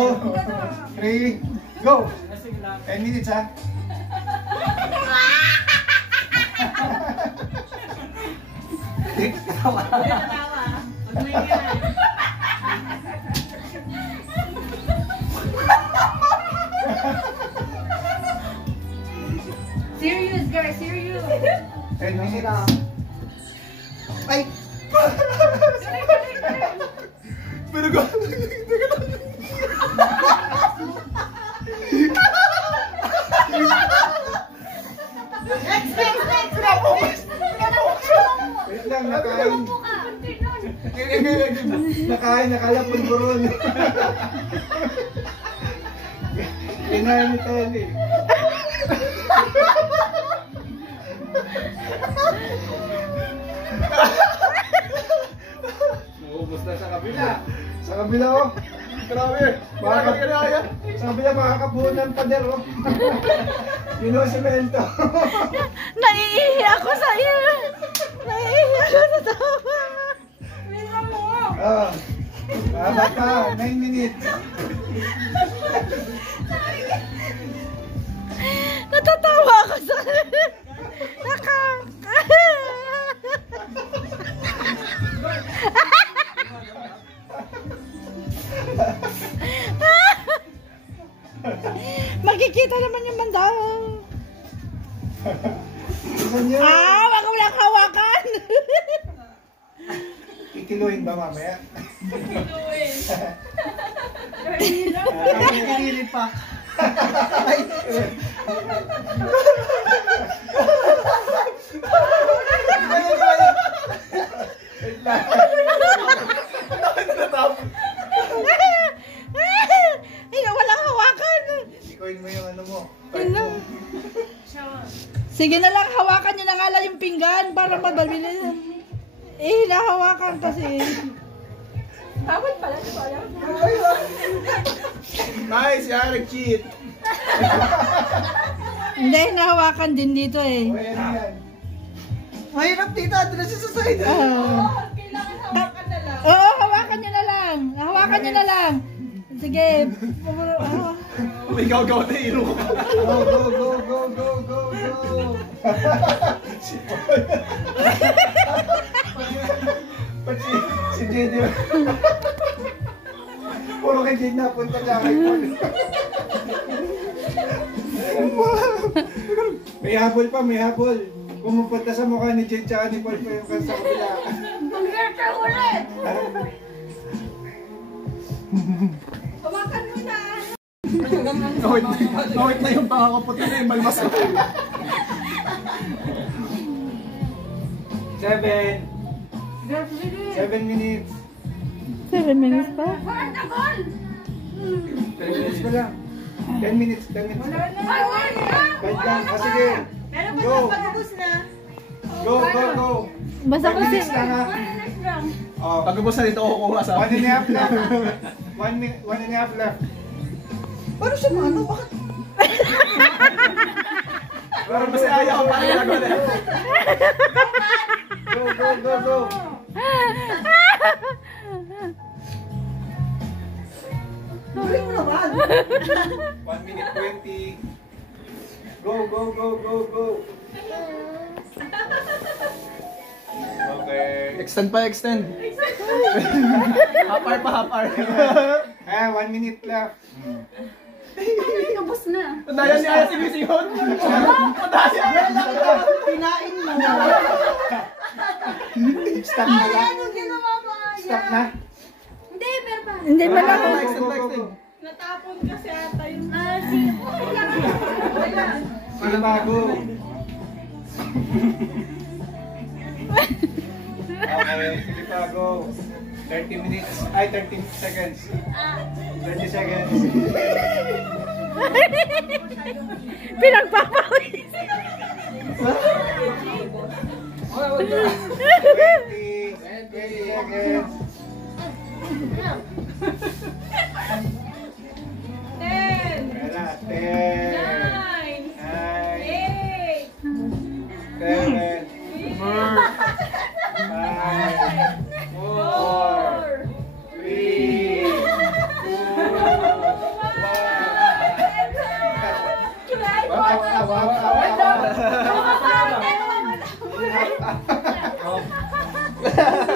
3, go! 10 minutes ha? Serious guys, serious. 10 minutes. Ay! Pero go! Next. Wait lang, nakain. Nakain, nakala pulburon. Kinain ni Tony. Naubos na sa kabila. Sa kabila oh. Grabe. Sa kabila makakabuo ng pader oh. Sinemento. Naiihi ako sa iyo. Naiihi ako sa tawa. Bata, 9 minutes. Natatawa ako sa Makikita naman yung mandao. Wag mo lang hawakan. Kikiluhin ba mamaya? Kikiluhin. Kikiluhin pa. Walang hawakan. Ikoin mo yung ano mo. Sige na lang, hawakan nyo na nga lang yung pinggan para madali na. Hinahawakan kasi. Dapat pala, di ba alam? Nice, yan, nag-cheat. Hindi, hinahawakan din dito eh. O, yan, yan. Mahirap tita, ito na siya sa side. Kailangan hawakan na lang. Oo, hawakan nyo na lang. Hawakan nyo na lang. Sige. May gaw-gaw na ilo ko. Go. Pati si Dede. Puro kay Dede na punta sa akin. May habol. Pumupunta sa mukha ni Jade tsaka ni Paul pa yung sa kabila. Mag-react ulit! Hawakan mo na! Nawit na yung pangakuputi na yung malmas ko. 7 minutes. 7 minutes pa? Bakit na gol? 10 minutes pa lang. 10 minutes. Wait lang. Sige. Go. Go. Basta ko 10 si... minutes lang ha. Pagkabos na dito ako kuha sa 1.5 left. 1.5 left. Paano siya ano? Bakit? Pero mas ayaw ko pala ginagawa na. Go. Galing mo naman! 1 minute 20. Go. Okay. Extend. Half hour. 1 minute left. Ubus na. Dahil niya sinisingon. Pinain mo. Stop na lang. Anong ginawa ba nga yan? Stop na. Hindi, pero pa. Hindi man ako. Extend. Natapon kasi ata yung nasi. Sige bago. Okay, sige bago. 30 minutes. Ay, 30 seconds. 30 seconds. Pinagpapawis. 20 seconds. 10, Wala, 10, 9, 9, 8, 7, 4, 3, 2, Kapapante, kapapante.